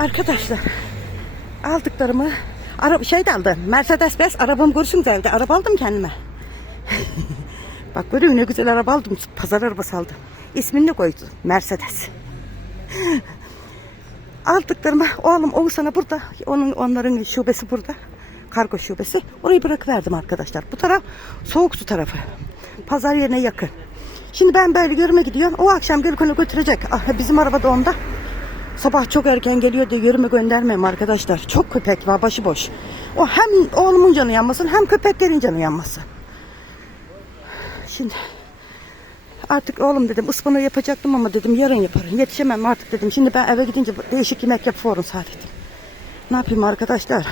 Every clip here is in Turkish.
Arkadaşlar aldıklarımı araba şey de aldım. Mercedes Benz arabam görürsünüz evde. Araba aldım kendime. Bak musun? ne güzel araba aldım. Pazar arabası aldım. İsmini koydum. Mercedes. Aldıklarımı oğlum Oğuzhan'a burada. Onun onların şubesi burada. Kargo şubesi. Orayı bırakıverdim arkadaşlar. Bu taraf soğuk su tarafı. Pazar yerine yakın. Şimdi ben böyle yürüme gidiyorum. O akşam Gülkan'ı götürecek. Ah, bizim araba da onda. Sabah çok erken geliyor diye yürüme göndermem arkadaşlar. Çok köpek var başıboş. O hem oğlumun canı yanmasın hem köpeklerin canı yanmasın. Şimdi artık oğlum dedim ıspanağı yapacaktım ama dedim yarın yaparım. Yetişemem artık dedim. Şimdi ben eve gidince değişik yemek yapıyorum sadece. Ne yapayım arkadaşlar?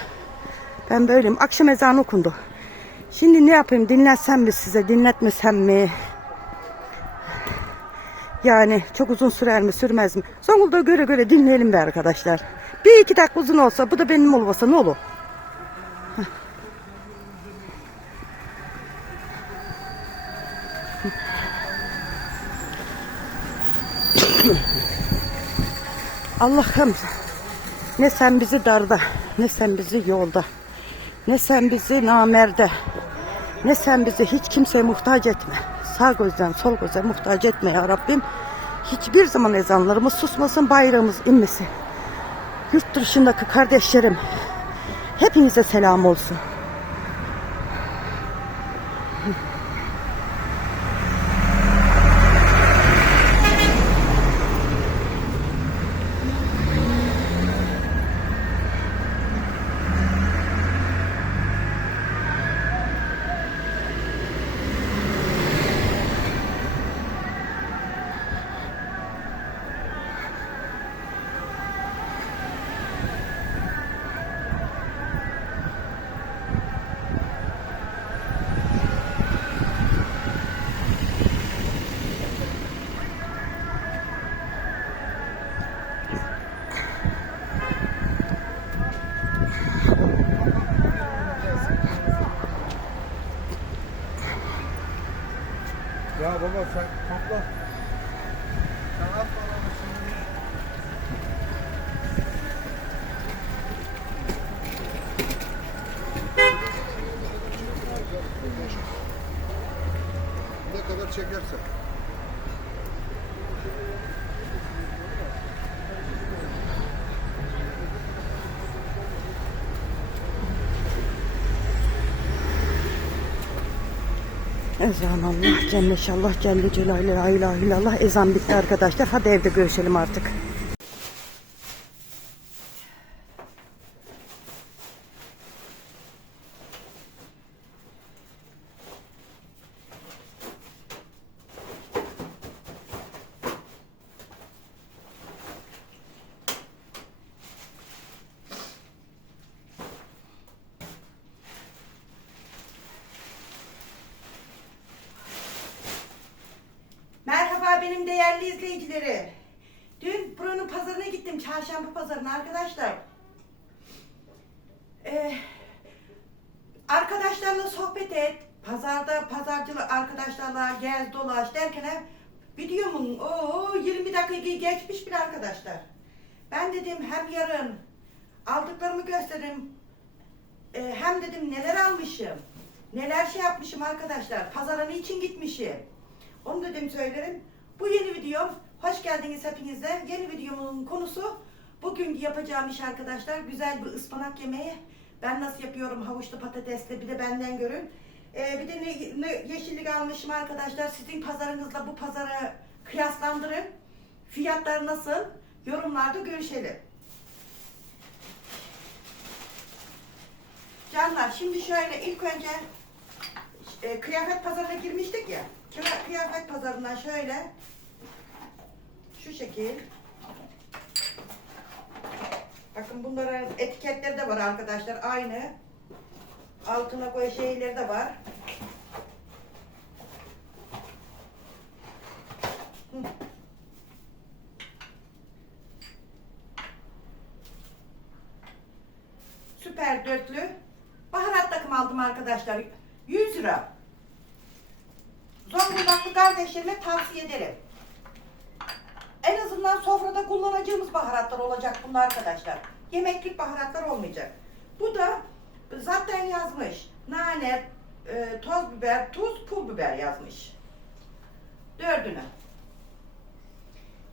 Ben böyleyim. Akşam ezanı okundu. Şimdi ne yapayım? Dinletsem mi size? Dinletmesem mi? Yani çok uzun sürer mi sürmez mi? Zonguldak'a göre göre dinleyelim be arkadaşlar. Bir iki dakika uzun olsa bu da benim olmasa ne olur? Allah'ım ne sen bizi darda ne sen bizi yolda ne sen bizi namerde ne sen bizi hiç kimseye muhtaç etme. Sağ gözden sol göze muhtaç etme ya Rabbim. Hiçbir zaman ezanlarımız susmasın, bayrağımız inmesin. Yurt dışındaki kardeşlerim hepinize selam olsun. Ya baba sen topla. Sen at bana bu şimdi. Ne kadar çekersen. Ezan Allah Celle şallah Celle Celaluhu la ilahe illallah ezan bitti arkadaşlar. Hadi evde görüşelim artık. Merhaba benim değerli izleyicilerim. Dün buranın pazarına gittim. Çarşamba pazarına arkadaşlar. Ee, arkadaşlarla sohbet et. Pazarda pazarcılık arkadaşlarla gez dolaş derken hep videomun o 20 dakika geçmiş bile arkadaşlar. Ben dedim hem yarın aldıklarımı gösteririm. Ee, hem dedim neler almışım. Neler şey yapmışım arkadaşlar. Pazara niçin gitmişim. Onu dedim söylerim. Bu yeni videom. Hoş geldiniz hepinize. Yeni videomun konusu bugün yapacağım iş arkadaşlar. Güzel bir ıspanak yemeği. Ben nasıl yapıyorum havuçlu patatesle bir de benden görün. Ee, bir de ne, ne yeşillik almışım arkadaşlar. Sizin pazarınızla bu pazarı kıyaslandırın. Fiyatlar nasıl? Yorumlarda görüşelim. Canlar şimdi şöyle ilk önce e, kıyafet pazarına girmiştik ya. Kıyafet pazarından şöyle şu şekil. Bakın bunların etiketleri de var arkadaşlar aynı. Altına koy şeyleri de var. Süper dörtlü. Baharat takım aldım arkadaşlar. 100 lira. Zonguldaklı kardeşlerime tavsiye ederim. En azından sofrada kullanacağımız baharatlar olacak bunlar arkadaşlar. Yemeklik baharatlar olmayacak. Bu da zaten yazmış. Nane, e, toz biber, tuz, pul biber yazmış. Dördünü.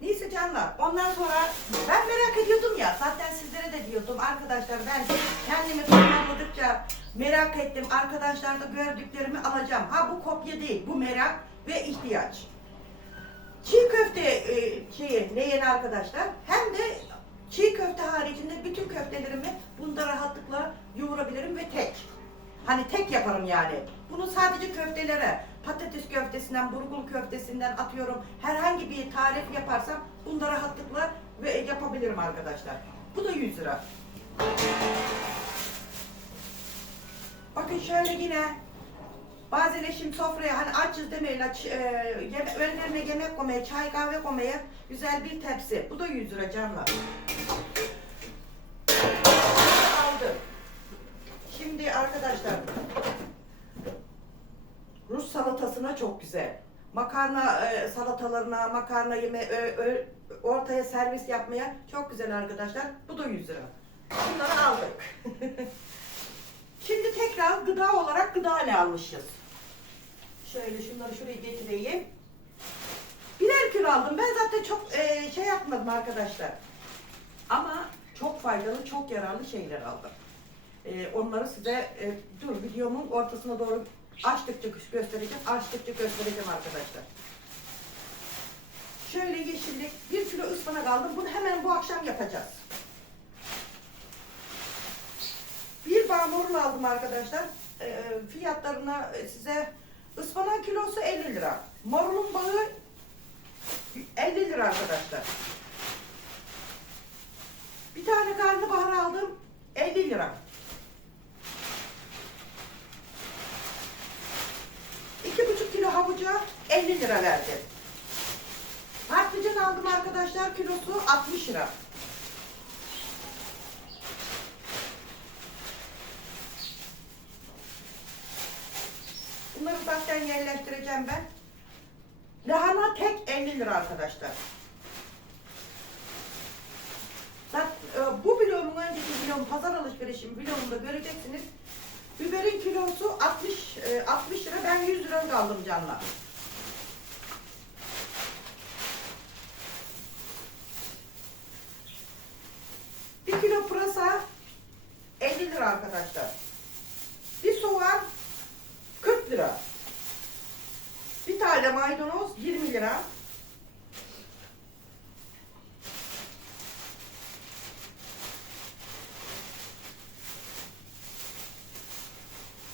Neyse canlar. Ondan sonra ben merak ediyordum ya. Zaten sizlere de diyordum arkadaşlar ben kendimi tamamladıkça merak ettim. Arkadaşlarda gördüklerimi alacağım. Ha bu kopya değil. Bu merak ve ihtiyaç. Çiğ köfte e, şeyi leğen arkadaşlar. Hem de çiğ köfte haricinde bütün köftelerimi bunda rahatlıkla yoğurabilirim ve tek. Hani tek yaparım yani. Bunu sadece köftelere, patates köftesinden, burgul köftesinden atıyorum. Herhangi bir tarif yaparsam bunda rahatlıkla ve yapabilirim arkadaşlar. Bu da 100 lira. Bakın şöyle yine bazen eşim sofraya hani açız demeyin aç, e, önlerine yemek koymaya, çay kahve koymaya güzel bir tepsi. Bu da 100 lira canlar. Aldım. Şimdi arkadaşlar Rus salatasına çok güzel. Makarna e, salatalarına, makarna yeme ö- ö- ortaya servis yapmaya çok güzel arkadaşlar. Bu da 100 lira. Bunları aldık. Şimdi tekrar gıda olarak gıda ne almışız? Şöyle şunları şuraya getireyim. Birer kilo aldım. Ben zaten çok e, şey yapmadım arkadaşlar. Ama çok faydalı, çok yararlı şeyler aldım. E, onları size e, dur videomun ortasına doğru açtıkça göstereceğim. Açtıkça göstereceğim arkadaşlar. Şöyle yeşillik, bir kilo ıspanak aldım. Bunu hemen bu akşam yapacağız. Bir bağ marul aldım arkadaşlar. E, fiyatlarına size ıspanak kilosu 50 lira. Marulun bağı 50 lira arkadaşlar. Bir tane karnabahar aldım 50 lira. İki buçuk kilo havuca 50 lira verdim. Patlıcan aldım arkadaşlar kilosu 60 lira. Bunları zaten yerleştireceğim ben. Lahana tek 50 lira arkadaşlar. Bak, e, bu vlogumun önceki vlogum, pazar alışverişim vlogumda göreceksiniz. Biberin kilosu 60 e, 60 lira, ben 100 lira aldım canlar. Bir kilo pırasa 50 lira arkadaşlar. Bir soğan 40 lira. Bir tane maydanoz 20 lira.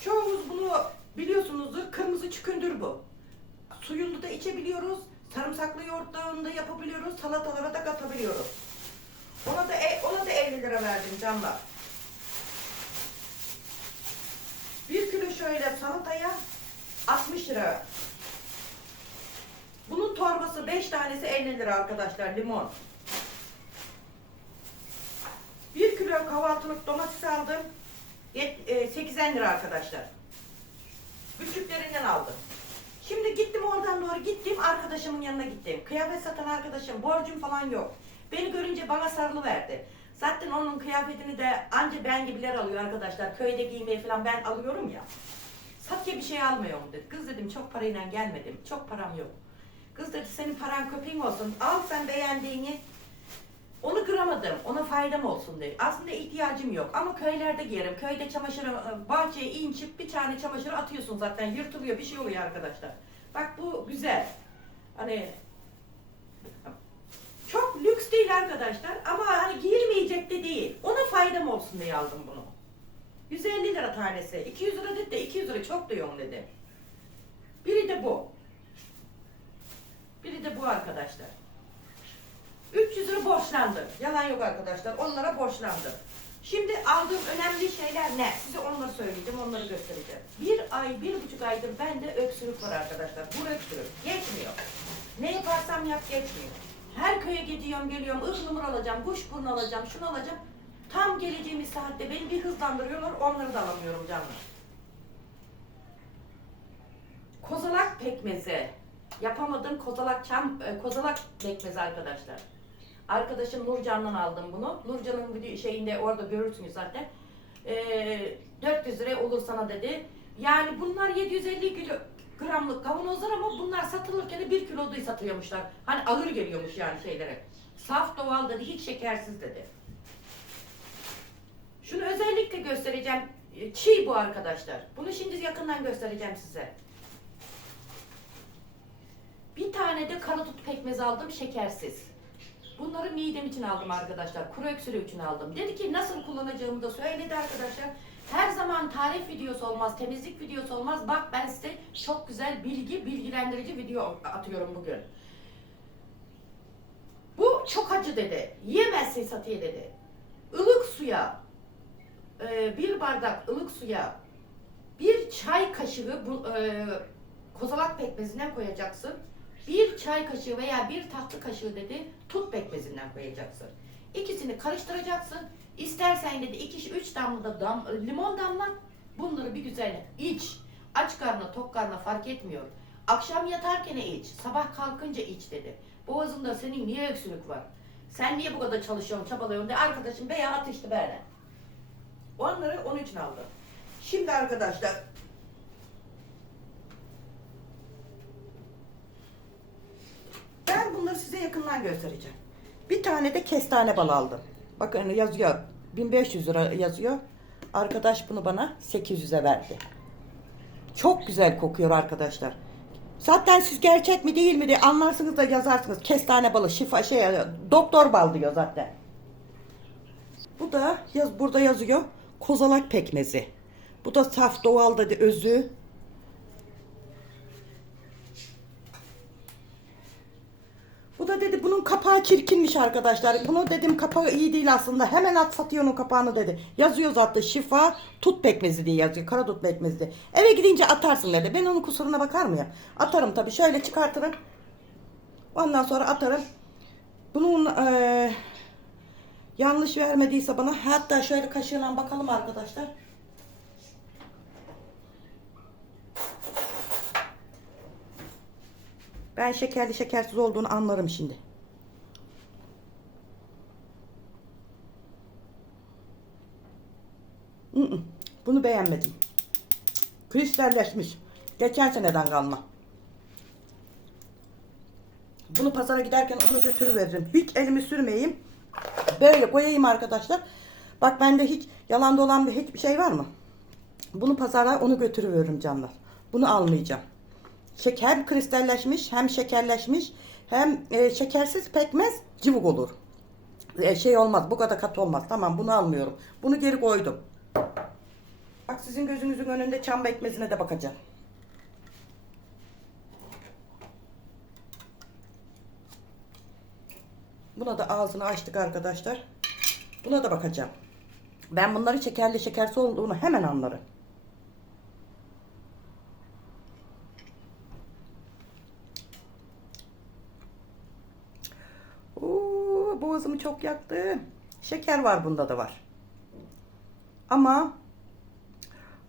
Çoğumuz bunu biliyorsunuzdur. Kırmızı çükündür bu. Suyunu da içebiliyoruz. Sarımsaklı yoğurtlarını da yapabiliyoruz. Salatalara da katabiliyoruz. Ona da e- ona da 50 lira verdim canlar. Bir kilo şöyle salataya 60 lira. Bunun torbası 5 tanesi 50 lira arkadaşlar limon. Bir kilo kahvaltılık domates aldım. Yet- e, 80 lira arkadaşlar. Küçüklerinden aldım. Şimdi gittim oradan doğru gittim arkadaşımın yanına gittim. Kıyafet satan arkadaşım borcum falan yok. Beni görünce bana sarılı verdi. Zaten onun kıyafetini de anca ben gibiler alıyor arkadaşlar. Köyde giymeyi falan ben alıyorum ya. Satya bir şey almıyorum dedi. Kız dedim çok parayla gelmedim. Çok param yok. Kız dedi senin paran köpeğin olsun. Al sen beğendiğini. Onu kıramadım. Ona faydam olsun dedi. Aslında ihtiyacım yok. Ama köylerde giyerim. Köyde çamaşırı, bahçeye in çık bir tane çamaşırı atıyorsun zaten. Yırtılıyor bir şey oluyor arkadaşlar. Bak bu güzel. Hani çok lüks değil arkadaşlar ama hani giyilmeyecek de değil. Ona faydam olsun diye aldım bunu. 150 lira tanesi. 200 lira dedi de 200 lira çok diyorum dedi. Biri de bu. Biri de bu arkadaşlar. 300 lira borçlandım. Yalan yok arkadaşlar. Onlara borçlandım. Şimdi aldığım önemli şeyler ne? Size onları söyleyeceğim, onları göstereceğim. Bir ay, bir buçuk aydır bende öksürük var arkadaşlar. Bu öksürük. Geçmiyor. Ne yaparsam yap geçmiyor. Her köye gidiyorum, geliyorum, ıhlamur alacağım, kuşburnu alacağım, şunu alacağım. Tam geleceğimiz saatte beni bir hızlandırıyorlar, onları da alamıyorum canlar. Kozalak pekmezi. yapamadığım kozalak çam e, kozalak pekmezi arkadaşlar. Arkadaşım Nurcan'dan aldım bunu. Nurcan'ın şeyinde orada görürsünüz zaten. Ee, 400 liraya olur sana dedi. Yani bunlar 750 kilo gramlık kavanozlar ama bunlar satılırken de 1 kilo da satıyormuşlar. Hani ağır geliyormuş yani şeylere. Saf doğal dedi, hiç şekersiz dedi. Şunu özellikle göstereceğim. E, Çiğ bu arkadaşlar. Bunu şimdi yakından göstereceğim size. Bir tane de karadut pekmezi aldım şekersiz. Bunları midem için aldım arkadaşlar. Kuru öksürüğü için aldım. Dedi ki nasıl kullanacağımı da söyledi arkadaşlar. Her zaman tarif videosu olmaz, temizlik videosu olmaz. Bak ben size çok güzel bilgi, bilgilendirici video atıyorum bugün. Bu çok acı dedi. Yiyemezsin Satiye dedi. Ilık suya, e, bir bardak ılık suya bir çay kaşığı bu e, kozalak pekmezinden koyacaksın. Bir çay kaşığı veya bir tatlı kaşığı dedi tut pekmezinden koyacaksın. İkisini karıştıracaksın. İstersen dedi iki üç damla da dam, limon damla. Bunları bir güzel iç. Aç karnına tok karnına fark etmiyor. Akşam yatarken iç. Sabah kalkınca iç dedi. Boğazında senin niye öksürük var? Sen niye bu kadar çalışıyorsun, çabalıyorsun de arkadaşım veya atıştı böyle. Onları onun için aldım. Şimdi arkadaşlar ben bunları size yakından göstereceğim. Bir tane de kestane bal aldım. Bakın yazıyor 1500 lira yazıyor. Arkadaş bunu bana 800'e verdi. Çok güzel kokuyor arkadaşlar. Zaten siz gerçek mi değil mi diye anlarsınız da yazarsınız. Kestane balı, şifa şey doktor bal diyor zaten. Bu da yaz burada yazıyor. Kozalak pekmezi. Bu da saf doğal dedi özü. Bu da dedi bunun kapağı çirkinmiş arkadaşlar. Bunu dedim kapağı iyi değil aslında. Hemen at satıyor onun kapağını dedi. Yazıyor zaten şifa tut pekmezi diye yazıyor. Kara tut pekmezi diye. Eve gidince atarsın dedi. Ben onun kusuruna bakar mıyım? Atarım tabii. Şöyle çıkartırım. Ondan sonra atarım. Bunun eee, yanlış vermediyse bana hatta şöyle kaşığına bakalım arkadaşlar. Ben şekerli şekersiz olduğunu anlarım şimdi. Bunu beğenmedim. Kristalleşmiş. Geçen seneden kalma. Bunu pazara giderken onu götürüveririm. Hiç elimi sürmeyeyim. Böyle koyayım arkadaşlar. Bak bende hiç yalan dolan bir hiçbir şey var mı? Bunu pazara onu götürüveririm canlar. Bunu almayacağım. Şeker hem kristalleşmiş hem şekerleşmiş hem e, şekersiz pekmez cıvık olur. E, şey olmaz bu kadar katı olmaz. Tamam bunu almıyorum. Bunu geri koydum. Bak sizin gözünüzün önünde çam pekmezine de bakacağım. Buna da ağzını açtık arkadaşlar. Buna da bakacağım. Ben bunları şekerli şekersiz olduğunu hemen anlarım. Oo, boğazımı çok yaktı. Şeker var bunda da var. Ama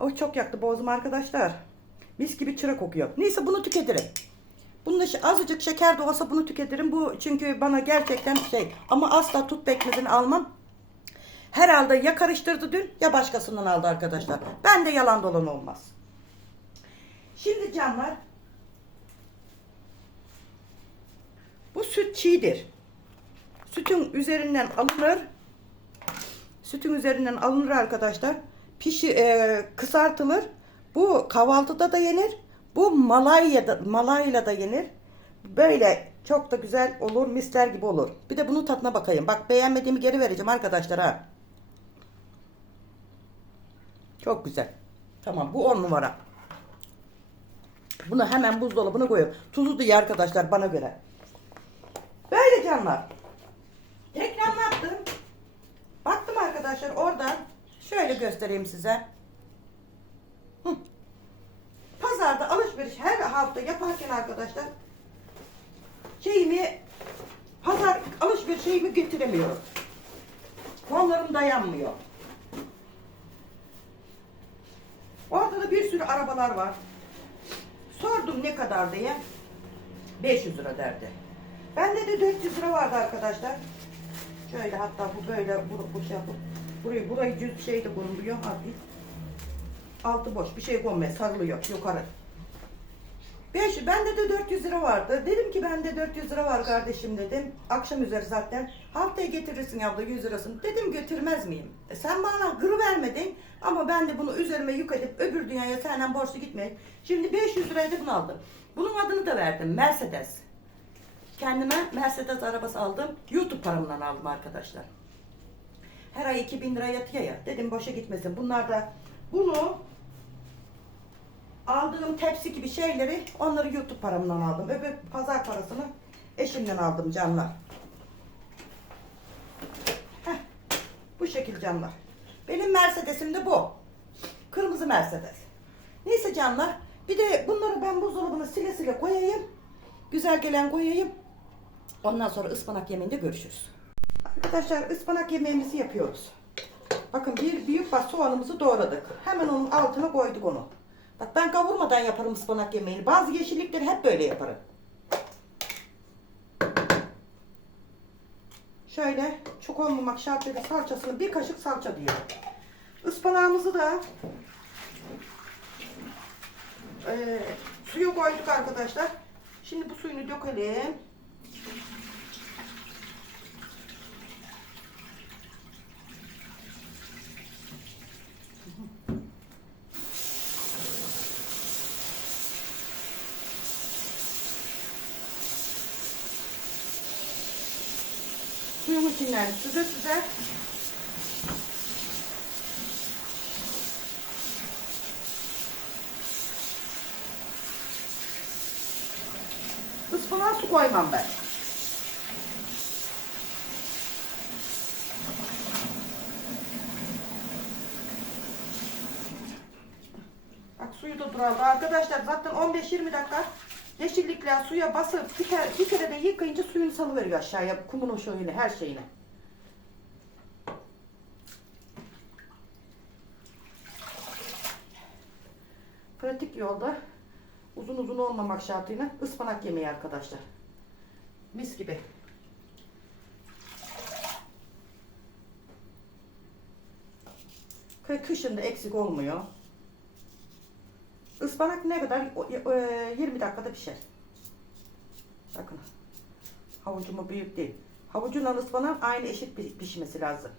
o çok yaktı boğazımı arkadaşlar. Mis gibi çıra kokuyor. Neyse bunu tüketirim. Bunda azıcık şeker de olsa bunu tüketirim. Bu çünkü bana gerçekten şey ama asla tut pekmezini almam. Herhalde ya karıştırdı dün ya başkasından aldı arkadaşlar. Ben de yalan dolan olmaz. Şimdi canlar bu süt çiğdir. Sütün üzerinden alınır. Sütün üzerinden alınır arkadaşlar. Pişi e, kısartılır. Bu kahvaltıda da yenir. Bu malayla malayla da yenir. Böyle çok da güzel olur, misler gibi olur. Bir de bunun tadına bakayım. Bak beğenmediğimi geri vereceğim arkadaşlar ha. Çok güzel. Tamam bu on numara. Bunu hemen buzdolabına koyuyorum. Tuzu da iyi arkadaşlar bana göre. Böyle canlar. Reklam yaptım. Baktım arkadaşlar oradan. Şöyle göstereyim size. Hı. Pazarda alışveriş her hafta yaparken arkadaşlar şeyimi pazar alışveriş şeyimi getiremiyorum. Kollarım dayanmıyor. Ortada bir sürü arabalar var. Sordum ne kadar diye. 500 lira derdi. Bende de 400 lira vardı arkadaşlar. Şöyle hatta bu böyle bu, bu şey yapıp burayı burayı düz şey de konuluyor hafif. Altı boş bir şey konmuyor sarılıyor yukarı. Beş, bende de 400 lira vardı. Dedim ki bende 400 lira var kardeşim dedim. Akşam üzeri zaten. Haftaya getirirsin abla 100 lirasını. Dedim götürmez miyim? E sen bana gırı vermedin ama ben de bunu üzerime yük edip öbür dünyaya senden borçlu gitmeyeyim. Şimdi 500 liraya da bunu aldım. Bunun adını da verdim. Mercedes. Kendime Mercedes arabası aldım. YouTube paramdan aldım arkadaşlar. Her ay 2000 lira yatıyor ya. Dedim boşa gitmesin. Bunlar da bunu aldığım tepsi gibi şeyleri onları YouTube paramdan aldım. Öbür pazar parasını eşimden aldım canlar. Heh, bu şekil canlar. Benim Mercedes'im de bu. Kırmızı Mercedes. Neyse canlar. Bir de bunları ben buzdolabına sile sile koyayım. Güzel gelen koyayım. Ondan sonra ıspanak yemeğinde görüşürüz. Arkadaşlar ıspanak yemeğimizi yapıyoruz. Bakın bir büyük baş soğanımızı doğradık. Hemen onun altına koyduk onu. Bak ben kavurmadan yaparım ıspanak yemeğini. Bazı yeşillikleri hep böyle yaparım. Şöyle çok olmamak şartıyla salçasını bir kaşık salça diyorum. Ispanağımızı da eee suyu koyduk arkadaşlar. Şimdi bu suyunu dökelim. İçinden süze süze Ispanağa su koymam ben. Bak suyu da duraldı. Arkadaşlar zaten 15-20 dakika yeşillikler suya basıp bir kere, bir kere de yıkayınca suyunu salıveriyor aşağıya. Kumunu şöyle her şeyine. Pratik yolda uzun uzun olmamak şartıyla ıspanak yemeği arkadaşlar. Mis gibi. Kı- Kışın da eksik olmuyor. Ispanak ne kadar? O- e, 20 dakikada pişer. Bakın. Havucumu büyük değil. Havucunla ıspanağın aynı eşit pi- pişmesi lazım.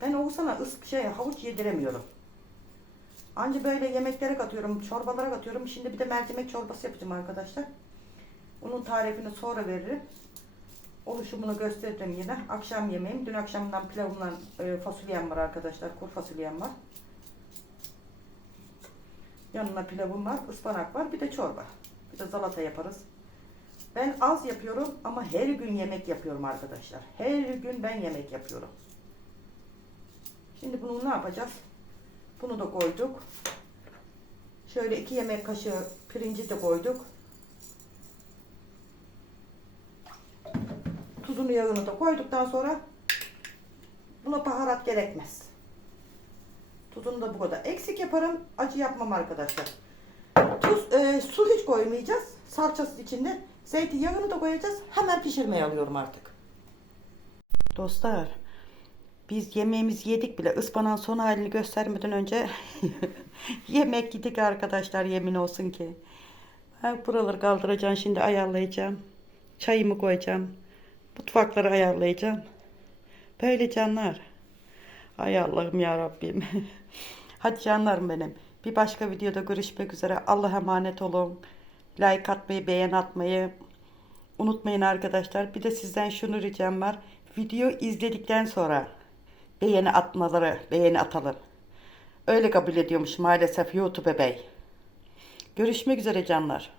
Ben Oğuzhan'a şey havuç yediremiyorum. Anca böyle yemeklere katıyorum, çorbalara katıyorum. Şimdi bir de mercimek çorbası yapacağım arkadaşlar. Onun tarifini sonra veririm. Oluşumunu göstereceğim yine. Akşam yemeğim. Dün akşamdan pilavımla e, fasulyem var arkadaşlar. Kuru fasulyem var. Yanına pilavım var, ıspanak var, bir de çorba. Bir de salata yaparız. Ben az yapıyorum ama her gün yemek yapıyorum arkadaşlar. Her gün ben yemek yapıyorum. Şimdi bunu ne yapacağız? Bunu da koyduk. Şöyle iki yemek kaşığı pirinci de koyduk. Tuzunu yağını da koyduktan sonra buna baharat gerekmez. Tuzunu da bu kadar. Eksik yaparım. Acı yapmam arkadaşlar. Tuz, e, su hiç koymayacağız. Salçası içinde. Zeytinyağını da koyacağız. Hemen pişirmeye alıyorum artık. Dostlar. Biz yemeğimizi yedik bile. Ispanağın son halini göstermeden önce yemek yedik arkadaşlar. Yemin olsun ki. Ben buraları kaldıracağım. Şimdi ayarlayacağım. Çayımı koyacağım. Mutfakları ayarlayacağım. Böyle canlar. Ay Allah'ım ya Rabbim. Hadi canlarım benim. Bir başka videoda görüşmek üzere. Allah'a emanet olun. Like atmayı, beğen atmayı unutmayın arkadaşlar. Bir de sizden şunu ricam var. Video izledikten sonra beğeni atmaları, beğeni atalım. Öyle kabul ediyormuş maalesef YouTube bey. Görüşmek üzere canlar.